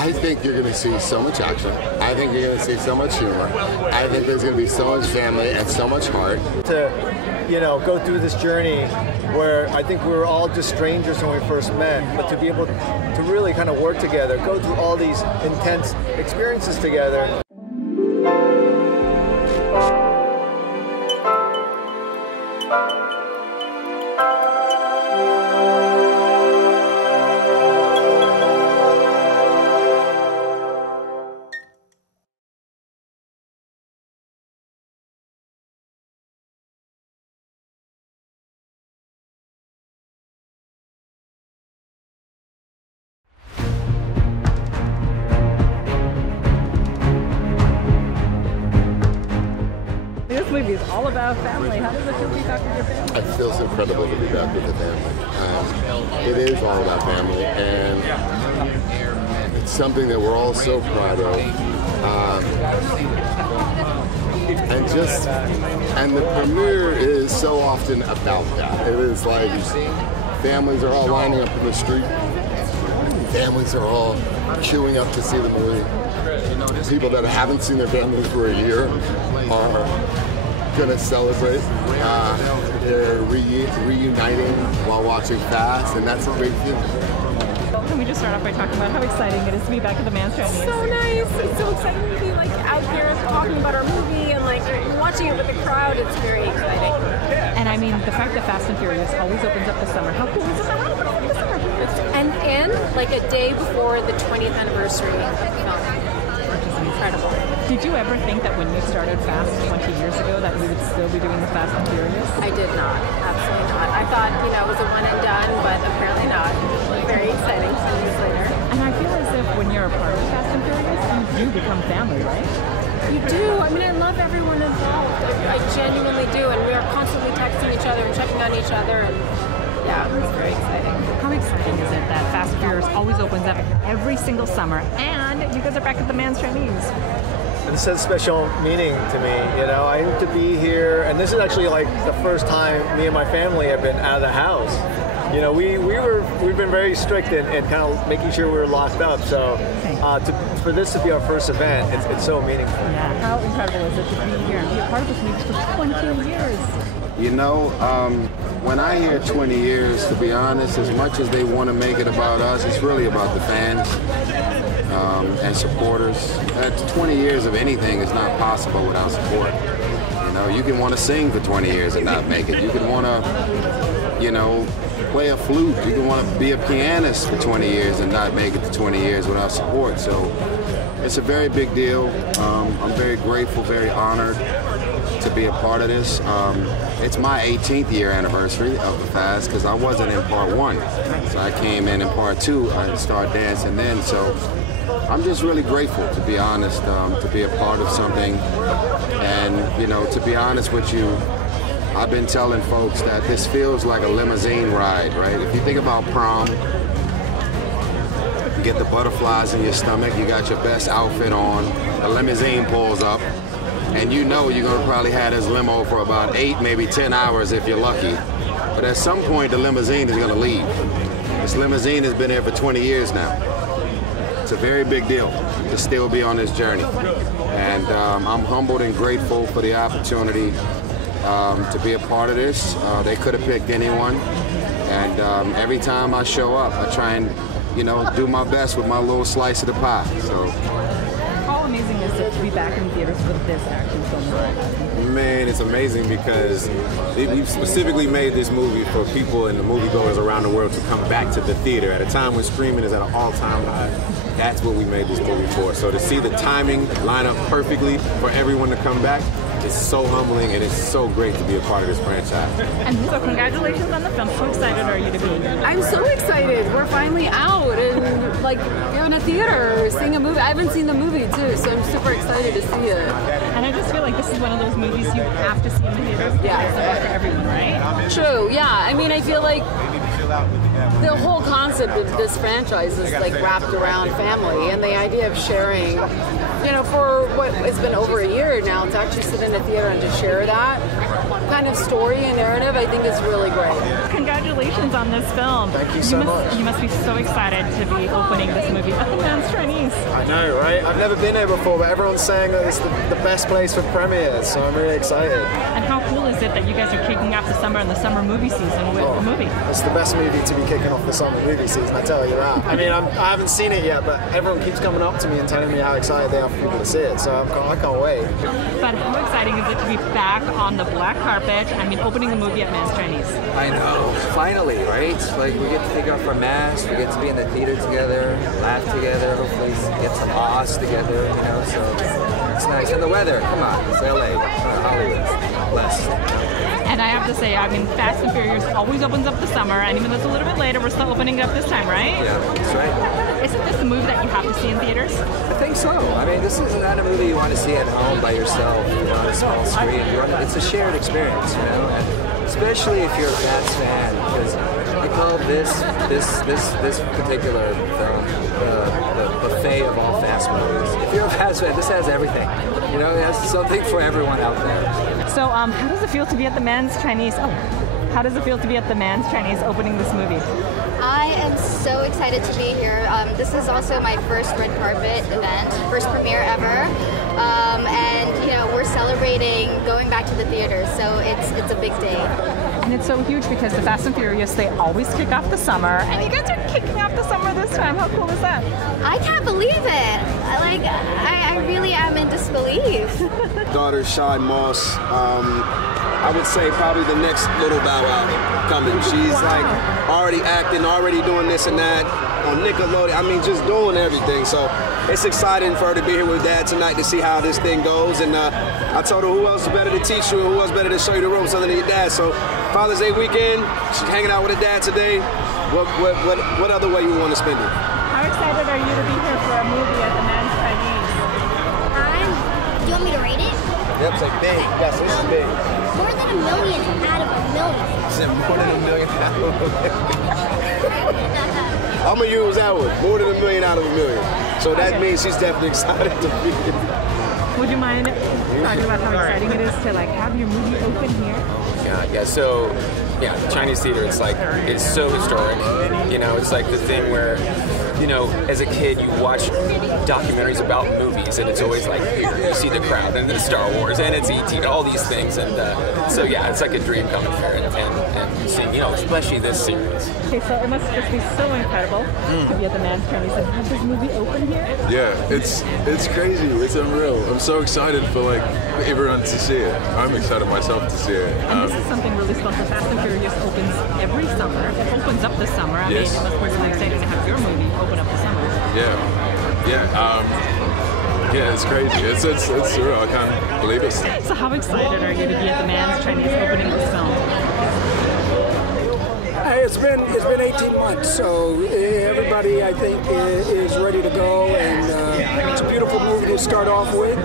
I think you're going to see so much action. I think you're going to see so much humor. I think there's going to be so much family and so much heart. To, you know, go through this journey where I think we were all just strangers when we first met, but to be able to really kind of work together, go through all these intense experiences together. This movie is all about family. How does it feel to be back with your family? It feels incredible to be back with the family. It is all about family, and it's something that we're all so proud of. And the premiere is so often about that. It is like families are all lining up in the street. Families are all queuing up to see the movie. People that haven't seen their families for a year are gonna celebrate. They're reuniting while watching Fast, and that's a great feeling. Can we just start off by talking about how exciting it is to be back at the Man's Chinese? So nice. It's so exciting to be like out here talking about our movie and like watching it with the crowd. It's very exciting. And I mean, the fact that Fast and Furious always opens up the summer. How cool is it that we're opening up the summer? And like a day before the 20th anniversary film. Incredible. Did you ever think that when you started Fast 20 years ago that we would still be doing the Fast and Furious? I did not. Absolutely not. I thought, you know, it was a one and done, but apparently not. Very exciting 10 years later. And I feel as if when you're a part of Fast and Furious, you do become family, right? You do. I mean, I love everyone involved. I genuinely do. And we are constantly texting each other and checking on each other. And yeah, it's very exciting. How exciting is it that Fast and Furious always opens up every single summer, and you guys are back at the Man's Chinese? This has special meaning to me, you know. I need to be here, and this is actually like the first time me and my family have been out of the house. You know, we've been very strict in kind of making sure we were locked up. So for this to be our first event, it's so meaningful. Yeah. How incredible is it to be here and be a part of this movie for 20 years? You know, when I hear 20 years, to be honest, as much as they want to make it about us, it's really about the fans and supporters. 20 years of anything is not possible without support. You know, you can want to sing for 20 years and not make it. You can want to, you know, play a flute. You can want to be a pianist for 20 years and not make it to 20 years without support. So it's a very big deal. I'm very grateful, very honored to be a part of this. It's my 18th year anniversary of the Fast because I wasn't in part 1. So I came in part 2. I started dancing then. So I'm just really grateful, to be honest, to be a part of something. And, you know, to be honest with you, I've been telling folks that this feels like a limousine ride, right? If you think about prom, you get the butterflies in your stomach, you got your best outfit on, the limousine pulls up, and you know you're gonna probably have this limo for about 8, maybe 10 hours if you're lucky. But at some point, the limousine is gonna leave. This limousine has been here for 20 years now. It's a very big deal to still be on this journey. And I'm humbled and grateful for the opportunity to be a part of this. They could have picked anyone. And every time I show up, I try and, you know, do my best with my little slice of the pie. So. How amazing is it to be back in theaters with this action film? Man, it's amazing because we specifically made this movie for people and the moviegoers around the world to come back to the theater at a time when streaming is at an all-time high. That's what we made this movie for. So to see the timing line up perfectly for everyone to come back, it's so humbling and it's so great to be a part of this franchise. And so congratulations on the film. How excited are you to be here? I'm so excited. We're finally out and like in a theater seeing a movie. I haven't seen the movie too, so I'm super excited to see it. And I just feel like this is one of those movies you have to see in the theaters. Yeah. It's for everyone, right? True, yeah. I mean, I feel like the whole concept of this franchise is like wrapped around family and the idea of sharing, you know, for what has been over a year now, to actually sit in a theater and to share that kind of story and narrative, I think is really great. Congratulations on this film. Thank you so much. You must be so excited to be opening this movie at the Man's Chinese. I know, right? I've never been here before, but everyone's saying that it's the best place for premieres, so I'm really excited. And how cool is it that you guys are kicking off the summer and the summer movie season with the movie? It's the best movie to be kicking off the summer movie season, I tell you that. I mean, I haven't seen it yet, but everyone keeps coming up to me and telling me how excited they are for people to see it, so I can't wait. But how exciting is it to be back on the black carpet? I mean, opening the movie at Man's Chinese. I know, finally, right? Like, we get to take off our masks, we get to be in the theater together, laugh together, hopefully get some Oz together, you know, so it's nice. And the weather, come on, it's LA, Hollywood, blessed. And I have to say, I mean, Fast and Furious always opens up the summer, and even though it's a little bit later, we're still opening it up this time, right? Yeah, that's right. Isn't this a movie that you have to see in theaters? I think so. I mean, this is not a movie you want to see at home by yourself, you know, on a small screen. It's a shared experience, you know, and especially if you're a Fast fan, because I call this particular film the buffet of all Fast movies. If you're a Fast fan, this has everything. You know, it has something for everyone out there. So, how does it feel to be at the Man's Chinese? Oh, how does it feel to be at the Man's Chinese opening this movie? I am so excited to be here. This is also my first red carpet event, first premiere ever, and you know we're celebrating going back to the theaters, so it's a big day. And it's so huge because the Fast and Furious, they always kick off the summer, and you guys are kicking off the summer this time. How cool is that? I can't believe it. Like I really am in disbelief. Daughter Shad Moss. I would say probably the next little Bow Wow coming. She's like already acting, already doing this and that on Nickelodeon. I mean, just doing everything. So it's exciting for her to be here with Dad tonight to see how this thing goes. And I told her who else is better to teach you and who else better to show you the ropes other than your dad. So Father's Day weekend, she's hanging out with her dad today. What other way you want to spend it? How excited are you to be here for a movie at the Man's Chinese? Do you want me to rate it? Yep, it's like big. Yes, this is big. More than a million out of a million. Is it more than a million out of a million? I'm going to use that one. More than a million out of a million. So that means she's definitely excited to be here. Would you mind talking about how exciting it is to like have your movie open here? Yeah, so Chinese theater, it's so historic. You know, it's like the thing where, you know, as a kid you watch documentaries about movies and it's always like here you see the crowd and it's Star Wars and it's E.T. and all these things, and so yeah, it's like a dream coming here and seeing, you know, especially this series. Okay, so it must just be so incredible to be at the Man's Chinese and have this movie open here. Yeah, it's crazy. It's unreal. I'm so excited for like everyone to see it. I'm excited myself to see it. And this is something really special. Fast and Furious opens every summer. It opens up this summer. I mean, it must be really exciting to have your movie open up this summer. Yeah, it's crazy. It's surreal. I can't believe it. So how excited are you to be at the Man's Chinese opening this film? It's been 18 months, so everybody I think is ready to go, and it's a beautiful movie to start off with.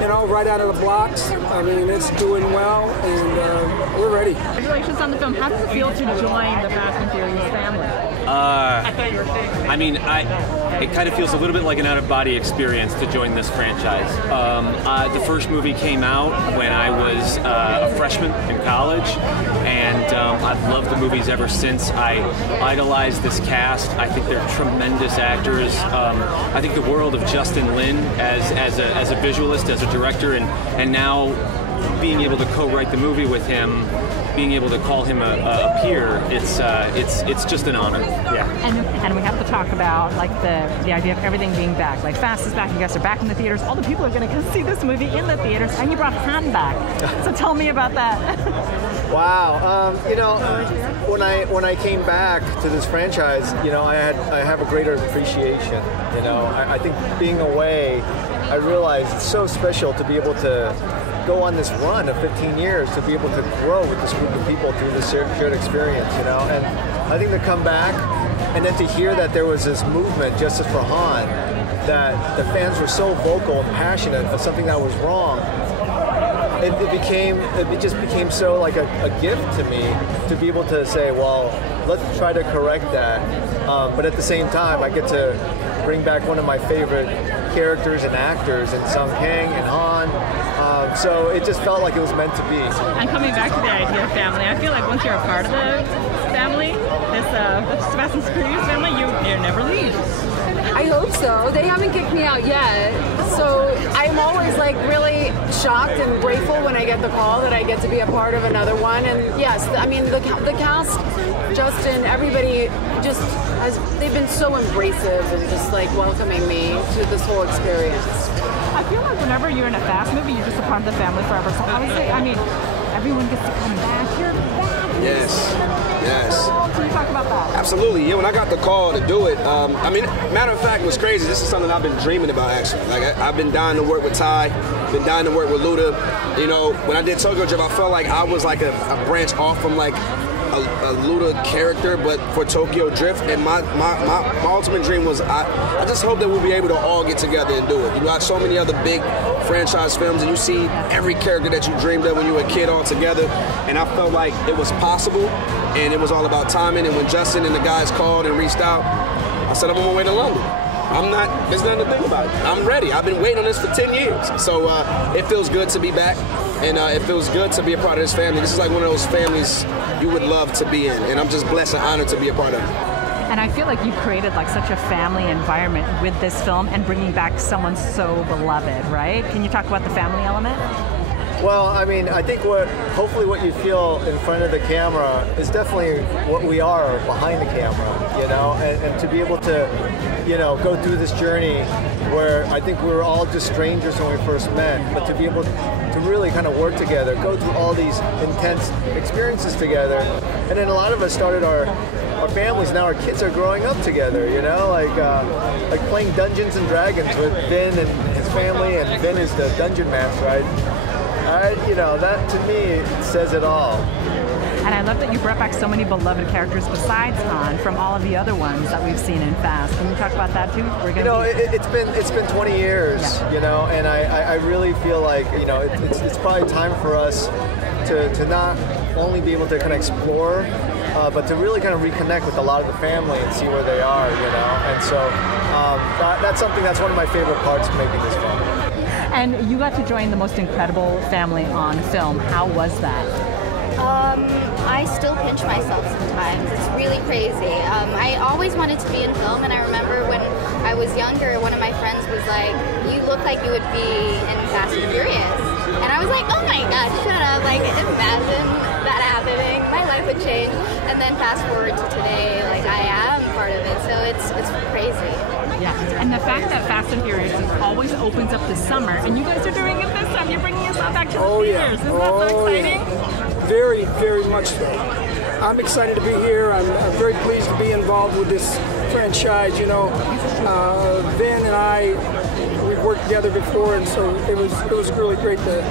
You know, right out of the blocks. I mean, it's doing well, and we're ready. Congratulations on the film. How does it feel to join the Fast and Furious family? I thought you were saying. I mean, it kind of feels a little bit like an out-of-body experience to join this franchise. The first movie came out when I was a freshman in college, and I've loved the movies ever since. I idolize this cast. I think they're tremendous actors. I think the world of Justin Lin as a visualist, as a director, and now being able to co-write the movie with him, being able to call him a peer, it's just an honor. Yeah. And we have to talk about like the idea of everything being back. Like Fast is back, you guys are back in the theaters. All the people are going to come see this movie in the theaters, and you brought Han back. So tell me about that. Wow. You know, when I came back to this franchise, you know, I have a greater appreciation. You know, I think being away, I realized it's so special to be able to go on this run of 15 years, to be able to grow with this group of people through this shared experience, you know. And I think to come back and then to hear that there was this movement, Justice for Han, that the fans were so vocal and passionate of something that was wrong, it just became so like a gift to me to be able to say, well, let's try to correct that. But at the same time, I get to bring back one of my favorite characters and actors in Sung Kang and Han. So it just felt like it was meant to be. And coming back to the idea of family, I feel like once you're a part of the family, this Fast and Furious family, you never leave. I hope so. They haven't kicked me out yet. So I'm always like really shocked and grateful when I get the call that I get to be a part of another one. And yes, I mean, the cast, Justin, everybody they've been so embracive and just like welcoming me to this whole experience. I feel like whenever you're in a Fast movie, you're just a part of the family forever. So obviously, I mean, everyone gets to come back. You're back. Yes. Can you talk about that? Absolutely. Yeah, when I got the call to do it, I mean, matter of fact, what's crazy, this is something I've been dreaming about, actually. Like, I've been dying to work with Ty, been dying to work with Luda. You know, when I did Tokyo Drift, I felt like I was like a branch off from like a Luda character, but for Tokyo Drift. And my ultimate dream was I just hope that we'll be able to all get together and do it. You watch so many other big franchise films and you see every character that you dreamed of when you were a kid all together. And I felt like it was possible, and it was all about timing. And when Justin and the guys called and reached out, I said, I'm on my way to London. There's nothing to think about. I'm ready. I've been waiting on this for 10 years. So it feels good to be back, and it feels good to be a part of this family. This is like one of those families you would love to be in, and I'm just blessed and honored to be a part of it. And I feel like you created like such a family environment with this film and bringing back someone so beloved, right? Can you talk about the family element? Well, I mean, I think hopefully what you feel in front of the camera is definitely what we are behind the camera, you know, and to be able to, you know, go through this journey where I think we were all just strangers when we first met, but to be able to really kind of work together, go through all these intense experiences together, and then a lot of us started our families. Now our kids are growing up together, you know, like playing Dungeons and Dragons with Vin and his family, and Vin is the dungeon master, right? You know, that to me says it all. And I love that you brought back so many beloved characters besides Han from all of the other ones that we've seen in Fast. Can you talk about that too? It's been 20 years, yeah. You know, and I really feel like, you know, it's probably time for us to not only be able to kind of explore, but to really kind of reconnect with a lot of the family and see where they are, you know. And so that's one of my favorite parts of making this film. And you got to join the most incredible family on film. How was that? I still pinch myself sometimes. It's really crazy. I always wanted to be in film, and I remember when I was younger, one of my friends was like, you look like you would be in Fast and Furious. And I was like, oh my God, shut up. Like, imagine that happening. My life would change. And then fast forward to today, like, I am part of it. So it's crazy. Yeah, and the fact that Fast and Furious always opens up this summer, and you guys are doing it this time, you're bringing us all back to the theaters. Isn't that so exciting? Yeah. Very, very much so. I'm excited to be here. I'm very pleased to be involved with this franchise. You know, Vin and I, we've worked together before, and so it was really great to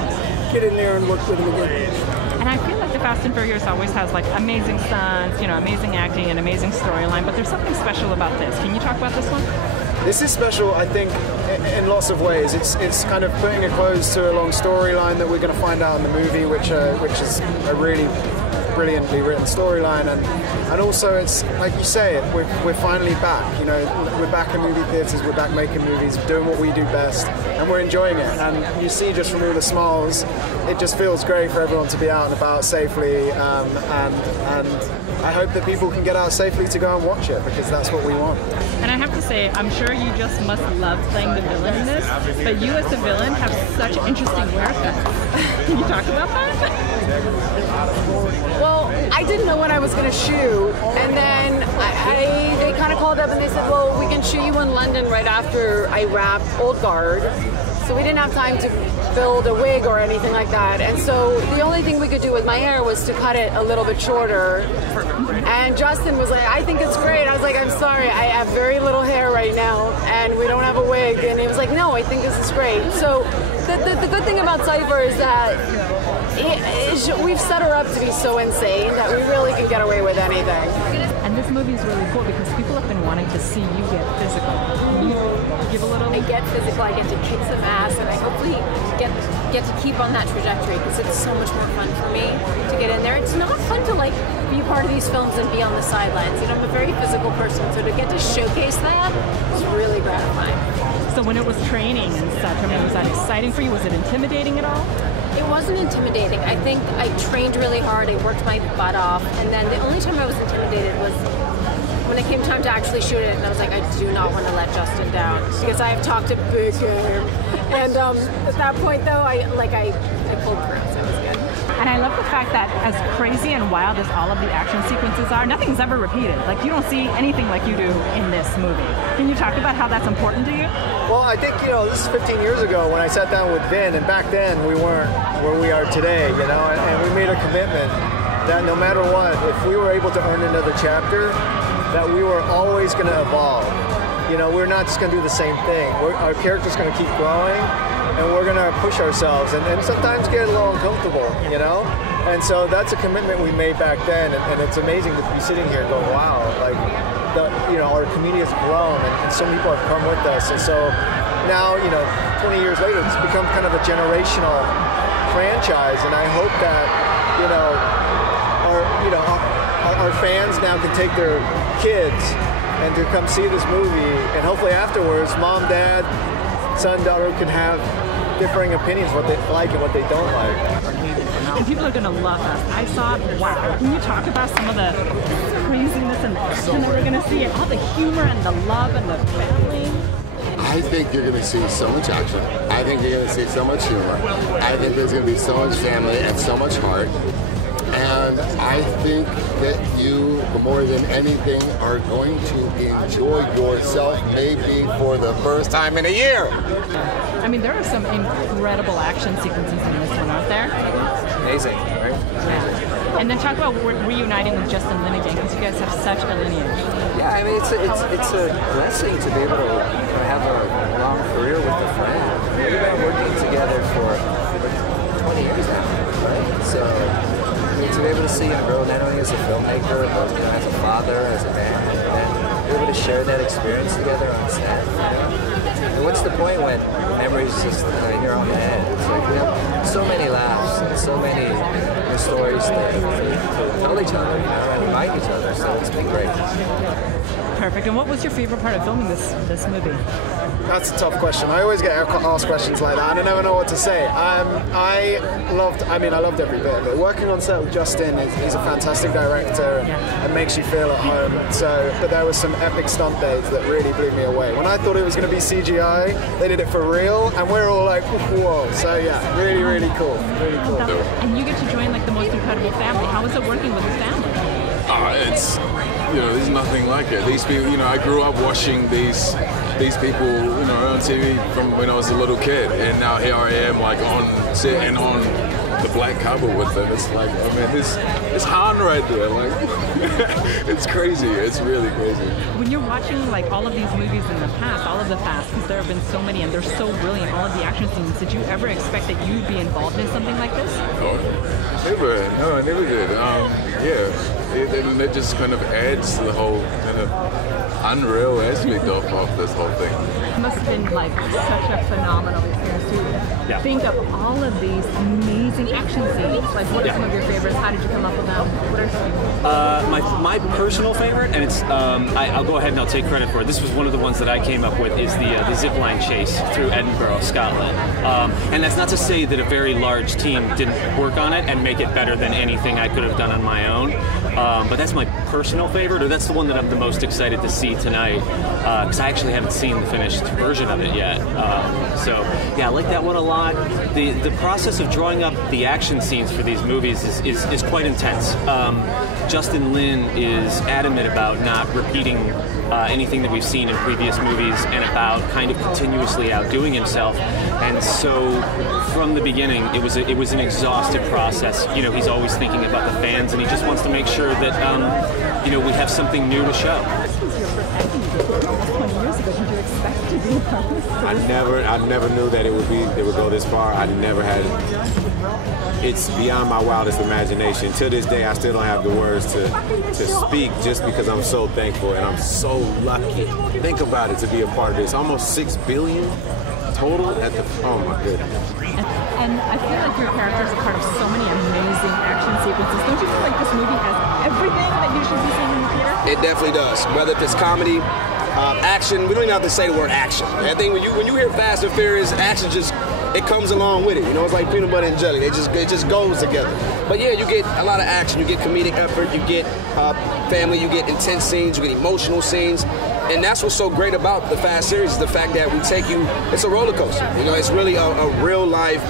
get in there and work with him again. And I feel like the Fast and Furious always has like amazing stunts, you know, amazing acting and amazing storyline, but there's something special about this. Can you talk about this one? This is special, I think, in lots of ways. It's kind of putting a close to a long storyline that we're going to find out in the movie, which is a really brilliantly written storyline, and also it's like you say, we're finally back. You know, we're back in movie theaters, we're back making movies, doing what we do best, and we're enjoying it. And you see just from all the smiles, it just feels great for everyone to be out and about safely, and I hope that people can get out safely to go and watch it, because that's what we want. And I have to say, I'm sure you just must love playing the villain in this, but you as the villain have such interesting haircuts. Can you talk about that? Well, I didn't know when I was going to shoot, and then they kind of called up and they said, well, we can shoot you in London right after I wrap Old Guard. So we didn't have time to build a wig or anything like that. And so the only thing we could do with my hair was to cut it a little bit shorter. And Justin was like, I think it's great. I was like, I'm sorry, I have very little hair right now, and we don't have a wig. And he was like, no, I think this is great. So the good thing about CIPHER is that we've set her up to be so insane that we really can get away with anything. And this movie is really cool because people have been wanting to see you get physical. Can you give a little? I get physical, I get to kick some ass, and I hopefully get to keep on that trajectory, because it's so much more fun for me to get in there. It's not fun to like be a part of these films and be on the sidelines. You know, I'm a very physical person, so to get to showcase that is really gratifying. So when it was training and such, I mean, was that exciting for you? Was it intimidating at all? It wasn't intimidating. I think I trained really hard, I worked my butt off, and then the only time I was intimidated was when it came time to actually shoot it, and I was like, I do not want to let Justin down, because I have talked a big game. And at that point though, I pulled through, so it was good. And I love the fact that as crazy and wild as all of the action sequences are, nothing's ever repeated. Like, you don't see anything like you do in this movie. Can you talk about how that's important to you? Well, I think, this is 15 years ago when I sat down with Vin, and back then we weren't where we are today, and we made a commitment that no matter what, if we were able to earn another chapter, that we were always going to evolve. We're not just going to do the same thing. Our character's going to keep growing, and we're going to push ourselves and sometimes get a little uncomfortable, And so that's a commitment we made back then, and it's amazing to be sitting here and go, wow, like, our community has grown, and so many people have come with us. And so now, 20 years later, it's become kind of a generational franchise, and I hope that, our fans now can take their kids and to come see this movie, and hopefully afterwards, mom, dad, son, daughter can have differing opinions, what they like and what they don't like. And people are going to love us. I saw, wow, can you talk about some of the craziness and the action that we're going to see, and all the humor and the love and the family? I think you're going to see so much action. I think you're going to see so much humor. I think there's going to be so much family and so much heart. And I think that you, more than anything, are going to enjoy yourself maybe for the first time in a year. I mean, there are some incredible action sequences in this one, aren't there? Amazing, right? Yeah. And then talk about reuniting with Justin Lin again, because you guys have such a lineage. Yeah, I mean, it's a blessing to be able to have a long career with a friend. We've been working together for 20 years now, right? So to be able to see him grow not only as a filmmaker, but as a father, as a man, and be able to share that experience together on set. And what's the point when memories just in your own head? It's like we have so many laughs and so many stories to tell each other, and remind each other. So it's been great. Perfect. And what was your favorite part of filming this movie? That's a tough question. I always get asked questions like that, and I never know what to say. I loved every bit of it. Working on set with Justin, he's a fantastic director, and makes you feel at home. But there was some epic stunt days that really blew me away. When I thought it was going to be CGI, they did it for real, and we're all like, whoa. So yeah, really, really cool. Really cool. And you get to join like the most incredible family. How is it working with the family? It's, there's nothing like it. These people, I grew up watching these people, on TV from when I was a little kid, and now here I am, like on set and on the black cover with them. It's like, it's Han right there. Like, it's crazy. It's really crazy. When you're watching like all of these movies in the past, all of the Fast, because there have been so many and they're so brilliant, all of the action scenes, did you ever expect that you'd be involved in something like this? Oh, never. No, I never did. It just kind of adds to the whole kind of unreal aspect of this whole thing. It must have been like such a phenomenal experience to think of all of these amazing action scenes. Like, what are some of your favorites? How did you come up with them? What are some? My personal favorite, and it's I'll go ahead and I'll take credit for it. This was one of the ones that I came up with, is the zip line chase through Edinburgh, Scotland. And that's not to say that a very large team didn't work on it and make it better than anything I could have done on my own. But that's my personal favorite, or that's the one that I'm the most excited to see tonight, because I actually haven't seen the finished version of it yet. So yeah, I like that one a lot. The process of drawing up the action scenes for these movies is quite intense. Justin Lin is adamant about not repeating anything that we've seen in previous movies, and about kind of continuously outdoing himself. And so from the beginning, it was an exhaustive process. He's always thinking about the fans, and he just wants to make sure that we have something new to show. 20 years ago, did you expect to be I never knew that it would go this far. I never had. It's beyond my wildest imagination. To this day, I still don't have the words to speak, just because I'm so thankful and I'm so lucky. Think about it, to be a part of this. Almost 6 billion total at the. Oh my goodness. And I feel like your characters are part of so many amazing action sequences. Don't you feel like this movie has everything that you should be seeing in the theater? It definitely does. Whether it's comedy, action. We don't even have to say the word action. I think when you hear Fast and Furious, action just it comes along with it. You know, it's like peanut butter and jelly. It just goes together. But yeah, you get a lot of action. You get comedic effort. You get family. You get intense scenes. You get emotional scenes. And that's what's so great about the Fast series is the fact that we take you. It's a roller coaster. You know, it's really a real life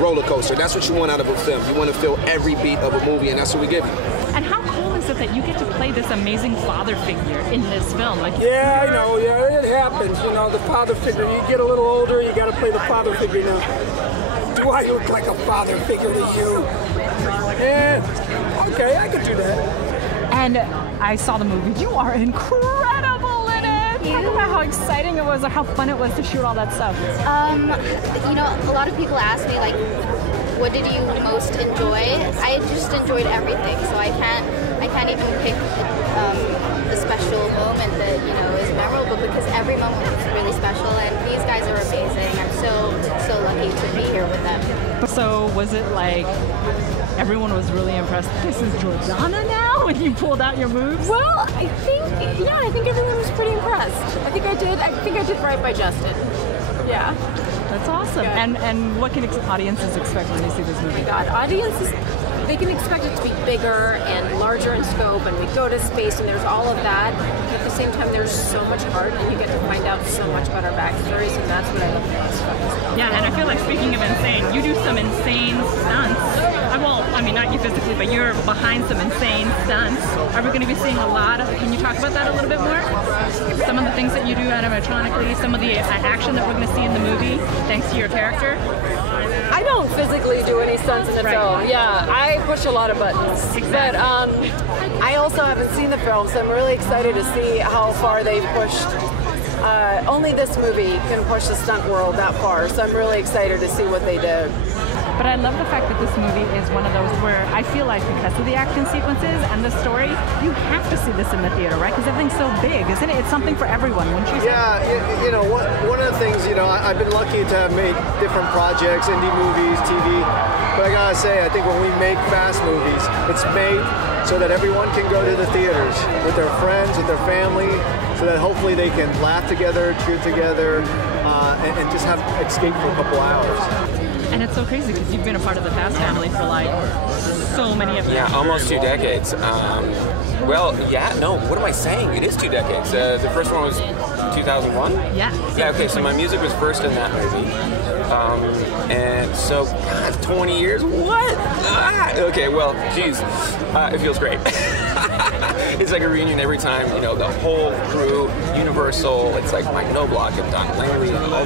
roller coaster. That's what you want out of a film. You want to feel every beat of a movie, and that's what we give you. And how cool is it that you get to play this amazing father figure in this film? Like, yeah, I know. Yeah, it happens. You know, the father figure. You get a little older, you got to play the father figure now. Do I look like a father figure to you? Yeah. Okay, I could do that. And I saw the movie. You are incredible in it. Talk about how exciting it was, or how fun it was to shoot all that stuff. You know, a lot of people ask me like, what did you most enjoy? I just enjoyed everything, so I can't even pick a special moment that, you know, is memorable, because every moment was really special, and these guys are amazing. I'm so lucky to be here with them. So was it like everyone was really impressed? This is Jordana now, when you pulled out your moves? Well, I think everyone was pretty impressed. I think I did right by Justin. Yeah. That's awesome. Yeah. And what can audiences expect when they see this movie? Oh my God, audiences, they can expect it to be bigger and larger in scope, and we go to space and there's all of that. But at the same time, there's so much heart, and you get to find out so much about our backstories, and that's what I love the most about this film. Yeah, and I feel like, speaking of insane, you do some insane stunts. Well, I mean, not you physically, but you're behind some insane stunts. Are we going to be seeing a lot of, can you talk about that a little bit more? Some of the things that you do animatronically, some of the action that we're going to see in the movie, thanks to your character? I don't physically do any stunts in the film. Yeah, I push a lot of buttons. Exactly. But I also haven't seen the film, so I'm really excited to see how far they've pushed. Only this movie can push the stunt world that far, so I'm really excited to see what they did. But I love the fact that this movie is one of those where I feel like, because of the action sequences and the story, you have to see this in the theater, right? Because everything's so big, isn't it? It's something for everyone, wouldn't you say? Yeah, you know, one of the things, you know, I've been lucky to have made different projects, indie movies, TV, but I gotta say, I think when we make Fast movies, it's made so that everyone can go to the theaters with their friends, with their family, so that hopefully they can laugh together, cheer together, and just have escape for a couple hours. And it's so crazy because you've been a part of the Fast family for like so many of them. Yeah, almost 2 decades. Well, yeah, no, what am I saying? It is 2 decades. The first one was 2001? Yeah. Yeah, okay, so my music was first in that movie. And so, God, 20 years? What? Okay, well, geez, it feels great. It's like a reunion every time, you know, the whole crew, Universal, it's like Mike Knobloch and Don Langley and all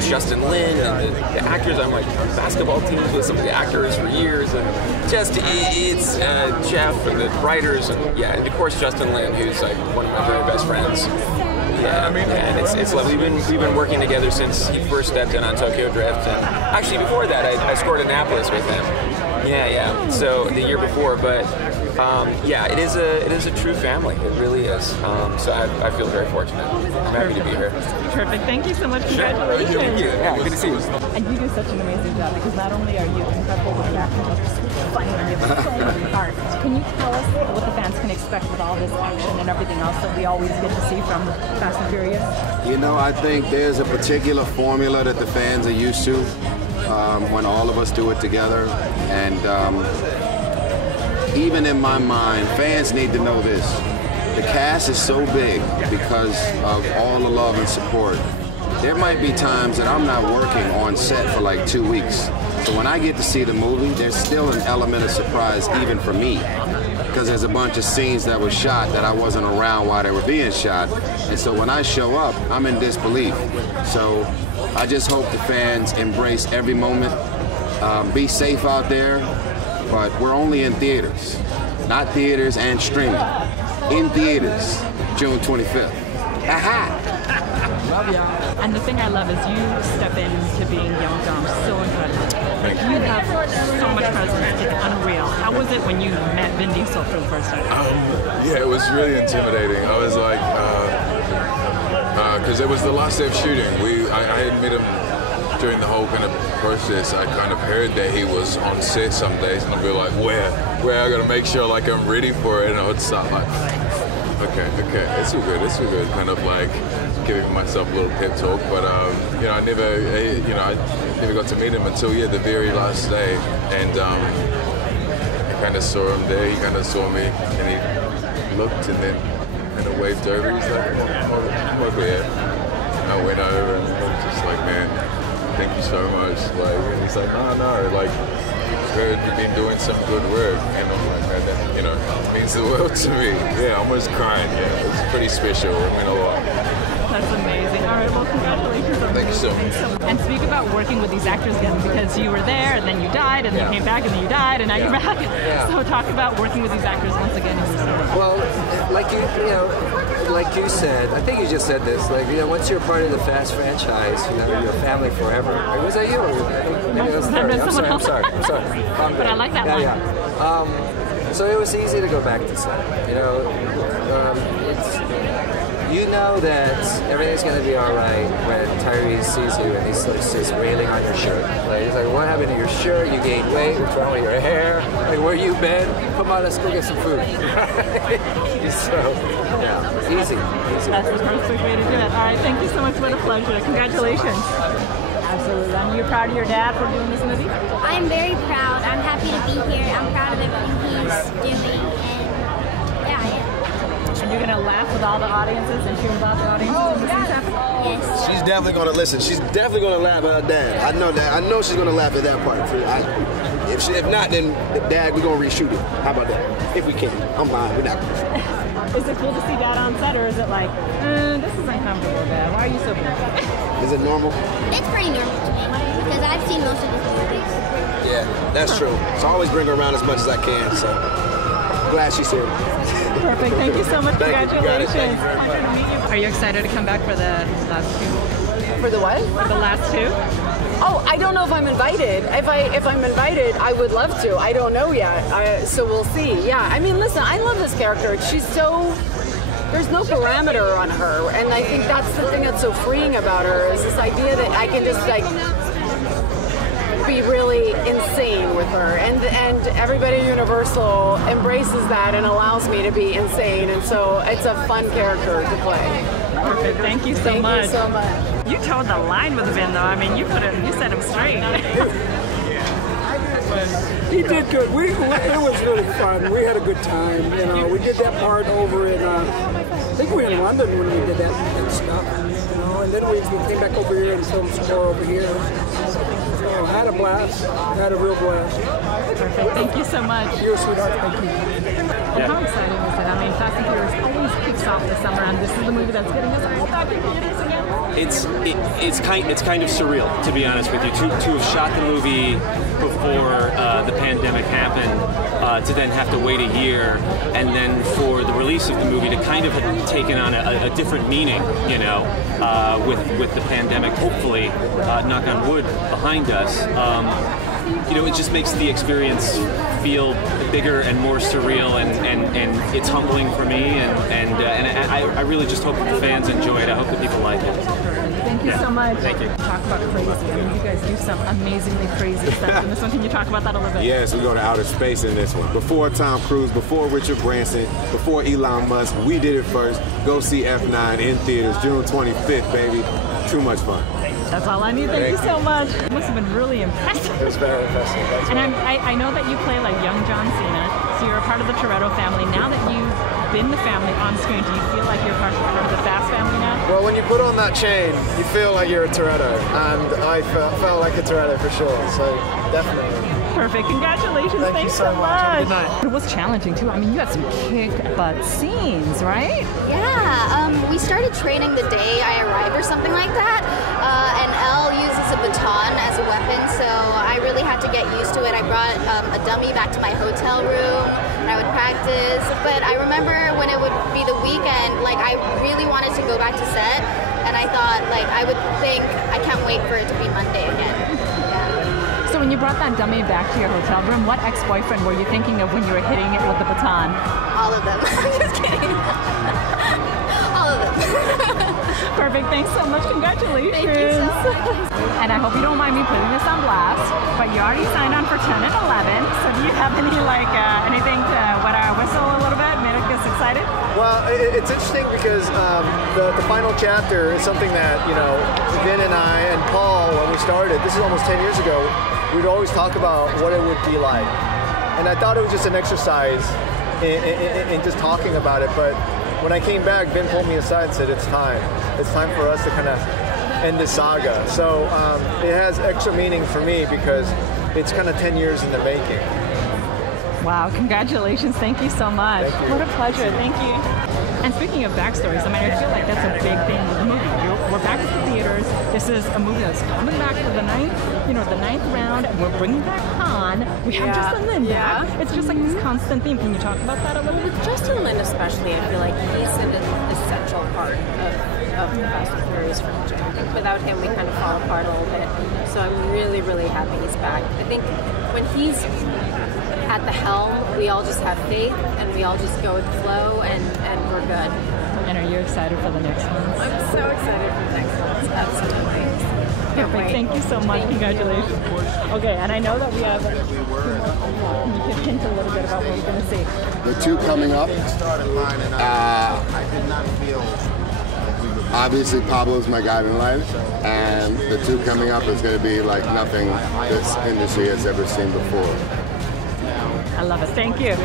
Justin Lin and the actors. I'm like basketball teams with some of the actors for years, and just it's Jeff and the writers, and yeah, and of course Justin Lin, who's like one of my very best friends. Yeah, and it's lovely. We've been working together since he first stepped in on Tokyo Drift, and actually before that I scored Annapolis with him. Yeah. So the year before, but. Yeah, it is a true family. It really is. So I feel very fortunate. I'm happy to be here. Perfect. Thank you so much. Congratulations. Thank you. Yeah, good to see you. And you do such an amazing job, because not only are you incredible with your acting, but you're so funny and you have so much heart. Can you tell us what the fans can expect with all this action and everything else that we always get to see from Fast and Furious? You know, I think there's a particular formula that the fans are used to when all of us do it together, and even in my mind, fans need to know this. The cast is so big because of all the love and support. There might be times that I'm not working on set for like 2 weeks. So when I get to see the movie, there's still an element of surprise even for me, because there's a bunch of scenes that were shot that I wasn't around while they were being shot. And so when I show up, I'm in disbelief. So I just hope the fans embrace every moment. Be safe out there. But we're only in theaters, not theaters and streaming. In theaters, June 25th. Aha! And the thing I love is you step into being Young Dom so incredible. You have so much presence, it's unreal. How was it when you met Vin Diesel for the first time? Yeah, it was really intimidating. I was like, because it was the last day of shooting. I had met him during the whole kind of process. I kind of heard that he was on set some days, and I'd be like, where? I gotta make sure like I'm ready for it, and I would start like Okay. It's all good. Kind of like giving myself a little pep talk, but you know, I never got to meet him until the very last day, and I kind of saw him there. He kind of saw me, and he looked, and then kind of waved over. He's like, "I'm over here." I went over, and I was just like, "Man, thank you so much." Like, and he's like, "Oh no, like, heard you've been doing some good work," and I'm like, "Man, that, you know, means the world to me." Yeah, I almost crying. Yeah, it's pretty special. It meant a lot. That's amazing. All right, well, congratulations on Thank you so much. And speak about working with these actors again, because you were there, and then you died, and then you came back, and then you died, and now you're back. So talk about working with these actors once again. Well, like like you said, I think you just said this. Like, once you're part of the Fast franchise, you're family forever. Or was that you? Maybe that was I'm sorry. But I like that line. So it was easy to go back to set. You know that everything's going to be all right when Tyrese sees you and he's just railing on your shirt. Like, he's like, "What happened to your shirt? You gained weight. What's wrong with your hair? Like, where you been? Come on, let's go get some food." So, yeah, easy. That's the perfect way to do it. All right, thank you so much. What a pleasure. Congratulations. Absolutely. Are you proud of your dad for doing this movie? I'm very proud. I'm happy to be here. I'm proud of everything he's doing. And yeah, I am. And you're going to laugh with all the audiences and cheer with all the audiences? Yes. She's definitely going to listen. She's definitely going to laugh at her dad. I know that. I know she's going to laugh at that part. If not, then Dad, we're going to reshoot it. How about that? If we can. I'm fine. We're not. Is it cool to see Dad on set, or is it like, this is uncomfortable, Dad? Why are you so bad? Is it normal? It's pretty normal to me, because I've seen most of his movies. Yeah, that's true. So I always bring her around as much as I can, so glad she's here. Perfect. Thank you so much. Thank you. Congratulations. Thank you very much. Pleasure to meet you. Are you excited to come back for the last two? For the what? For the last two? Oh, I don't know if I'm invited. If I'm invited, I would love to. I don't know yet. So we'll see. Yeah. I mean, listen, I love this character. She's so... There's no parameter on her, and I think that's the thing that's so freeing about her, is this idea that I can just like be really insane with her, and everybody at Universal embraces that and allows me to be insane, and so it's a fun character to play. Perfect. Thank you so much. Thank you so much. You told the line with Ben, though. I mean, you set him straight. He did good. It was really fun. We had a good time. We did that part over in, I think we were in London when we did that stuff. And then we came back over here and filmed some more over here. So I had a blast. I had a real blast. Perfect. Thank you so much. You're a sweetheart. Thank you. Well, how exciting is it? I mean, Fast and Furious always kicks off the summer, and this is the movie that's getting us all back in theaters again. It's kind of surreal, to be honest with you, to have shot the movie before the pandemic happened, to then have to wait a year, and then for the release of the movie to kind of have taken on a different meaning, with the pandemic, hopefully, knock on wood, behind us. It just makes the experience feel bigger and more surreal, and it's humbling for me, and I really just hope that the fans enjoy it. I hope that people like it. Thank you so much. Thank you. Talk about crazy. I mean, you guys do some amazingly crazy stuff in this one. Can you talk about that a little bit? Yes, we go to outer space in this one. Before Tom Cruise, before Richard Branson, before Elon Musk, we did it first. Go see F9 in theaters, June 25th, baby. Too much fun. That's all I need. Thank you so much. It must have been really impressive. It was very impressive. That's and I know that you play like young John Cena, so you're a part of the Toretto family. Now that you've been the family on screen, do you feel like you're part of the Fast family now? Well, when you put on that chain, you feel like you're a Toretto, and I felt like a Toretto for sure, so definitely. Perfect. Congratulations. Thanks so much. Good night. It was challenging too. I mean, you had some kick-butt scenes, right? Yeah. We started training the day I arrived or something like that. And Elle uses a baton as a weapon, so I really had to get used to it. I brought a dummy back to my hotel room, and I would practice. But I remember when it would be the weekend, like I really wanted to go back to set, and I thought, like, I would think, I can't wait for it to be Monday again. So when you brought that dummy back to your hotel room, what ex-boyfriend were you thinking of when you were hitting it with the baton? All of them. I'm just kidding. All of them. Perfect. Thanks so much. Congratulations. Thank you so much. And I hope you don't mind me putting this on blast, but you already signed on for 10 and 11. So do you have any anything to wet our whistle a little bit, make it a excited? Well, it's interesting because the final chapter is something that, you know, Vin and I and Paul, when we started, this is almost 10 years ago, we'd always talk about what it would be like. And I thought it was just an exercise in just talking about it, but when I came back, Vin pulled me aside and said, it's time. It's time for us to kind of end this saga. So it has extra meaning for me because it's kind of 10 years in the making. Wow, congratulations. Thank you so much. Thank you. What a pleasure. Thank you. And speaking of backstories, I mean, I feel like that's a big thing with the movie. We're back at the theaters. This is a movie that's coming back for the ninth round. We're bringing back Han. We have Justin Lin back. It's just like this constant theme. Can you talk about that a little bit? With Justin Lin especially, I feel like he's an essential part of the Fast and Furious franchise. I think without him, we kind of fall apart a little bit. So I'm really, really happy he's back. I think when he's at the helm, we all just have faith and we all just go with the flow and we're good. And are you excited for the next one? I'm so excited for the next one. Absolutely. Perfect. Thank you so much. Congratulations. Okay, and I know that we have. You can hint a little bit about what we're going to see. The two coming up. Obviously, Pablo's my guiding light, and the two coming up is going to be like nothing this industry has ever seen before. I love it. Thank you.